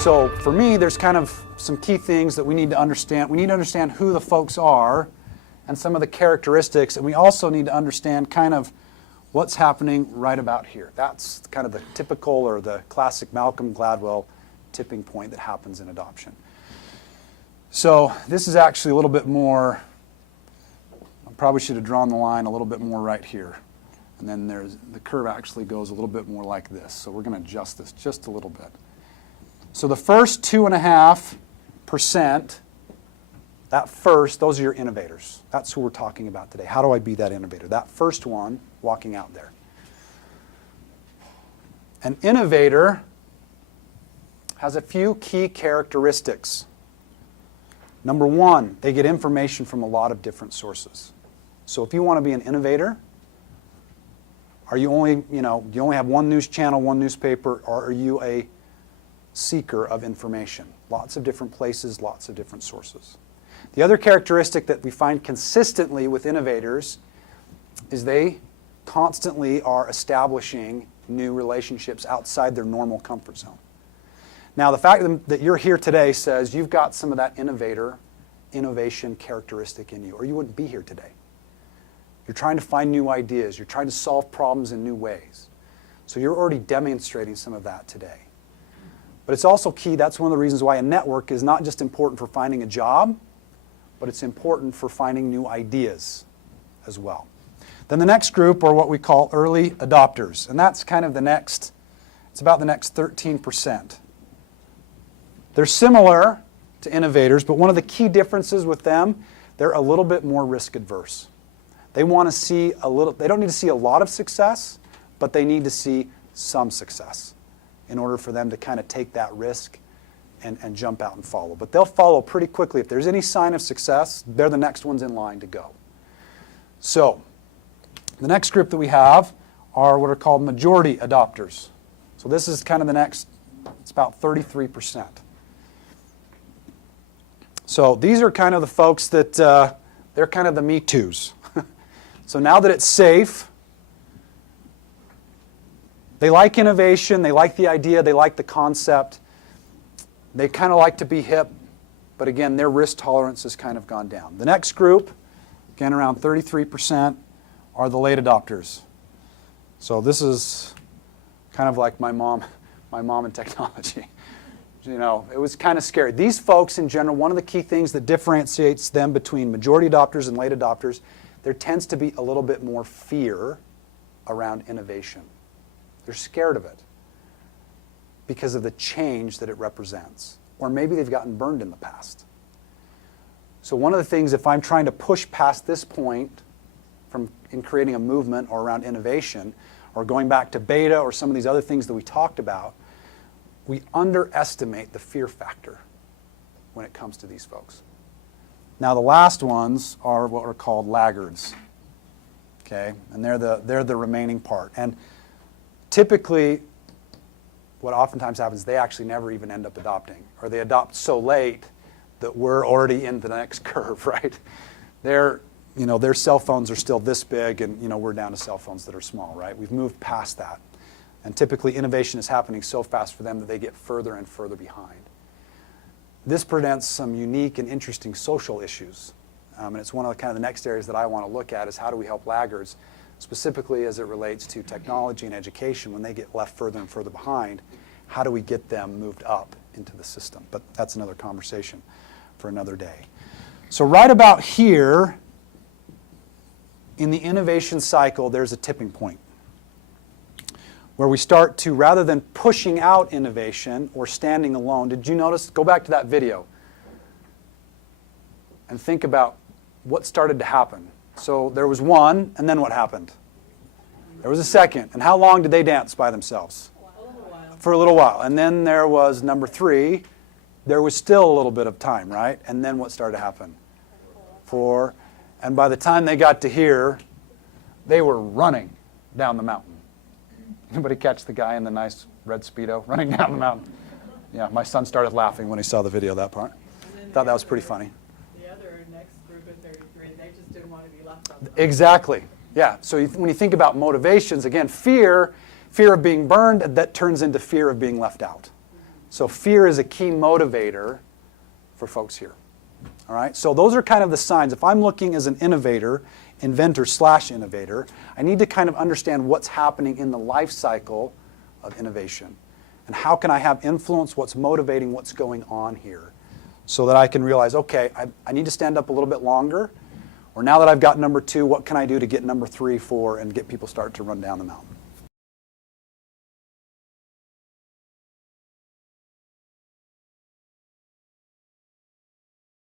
So for me, there's kind of some key things that we need to understand. We need to understand who the folks are and some of the characteristics, and we also need to understand kind of what's happening right about here. That's kind of the typical or the classic Malcolm Gladwell tipping point that happens in adoption. So this is actually a little bit more, I probably should have drawn the line a little bit more right here. And then the curve actually goes a little bit more like this. So we're going to adjust this just a little bit. So the first 2.5%, those are your innovators. That's who we're talking about today. How do I be that innovator? That first one walking out there. An innovator has a few key characteristics. Number one, they get information from a lot of different sources. So if you want to be an innovator, do you only have one news channel, one newspaper, or are you a seeker of information? Lots of different places, lots of different sources. The other characteristic that we find consistently with innovators is they constantly are establishing new relationships outside their normal comfort zone. Now, the fact that you're here today says you've got some of that innovation characteristic in you, or you wouldn't be here today. You're trying to find new ideas. You're trying to solve problems in new ways. So you're already demonstrating some of that today. But it's also key, that's one of the reasons why a network is not just important for finding a job, but it's important for finding new ideas as well. Then the next group are what we call early adopters. And that's kind of it's about the next 13%. They're similar to innovators, but one of the key differences with them, they're a little bit more risk adverse. They want to see they don't need to see a lot of success, but they need to see some success in order for them to kind of take that risk and jump out and follow. But they'll follow pretty quickly. If there's any sign of success, they're the next ones in line to go. So the next group that we have are what are called majority adopters. So this is kind of the next, it's about 33%. So these are kind of the folks that, they're kind of the Me Too's. So now that it's safe, they like innovation, they like the idea, they like the concept. They kind of like to be hip, but again, their risk tolerance has kind of gone down. The next group, again around 33%, are the late adopters. So this is kind of like my mom in technology. You know, it was kind of scary. These folks in general, one of the key things that differentiates them between majority adopters and late adopters, there tends to be a little bit more fear around innovation. They're scared of it because of the change that it represents. Or maybe they've gotten burned in the past. So one of the things, if I'm trying to push past this point in creating a movement or around innovation, or going back to beta or some of these other things that we talked about, we underestimate the fear factor when it comes to these folks. Now the last ones are what are called laggards. Okay? And they're the remaining part. And typically, what oftentimes happens, they actually never even end up adopting, or they adopt so late that we're already in the next curve, right? Their cell phones are still this big, and we're down to cell phones that are small, right? We've moved past that. And typically innovation is happening so fast for them that they get further and further behind. This presents some unique and interesting social issues. And it's one of the next areas that I want to look at is how do we help laggards, specifically as it relates to technology and education. When they get left further and further behind, how do we get them moved up into the system? But that's another conversation for another day. So right about here, in the innovation cycle, there's a tipping point where we start to, rather than pushing out innovation or standing alone, did you notice, go back to that video and think about what started to happen. So there was one, and then what happened? There was a second. And how long did they dance by themselves? For a little while. And then there was number 3. There was still a little bit of time, right? And then what started to happen? 4. And by the time they got to here, they were running down the mountain. Anybody catch the guy in the nice red Speedo running down the mountain? Yeah, my son started laughing when he saw the video, that part. Thought that was pretty funny. The other next group of 33, they just didn't want to be left on. Exactly. Yeah. So when you think about motivations, again, fear of being burned, that turns into fear of being left out. So fear is a key motivator for folks here. All right, so those are kind of the signs. If I'm looking as an innovator, inventor/innovator, I need to kind of understand what's happening in the life cycle of innovation. And how can I have influence, what's motivating, what's going on here, so that I can realize, okay, I need to stand up a little bit longer, or now that I've got number 2, what can I do to get number 3, 4, and get people start to run down the mountain?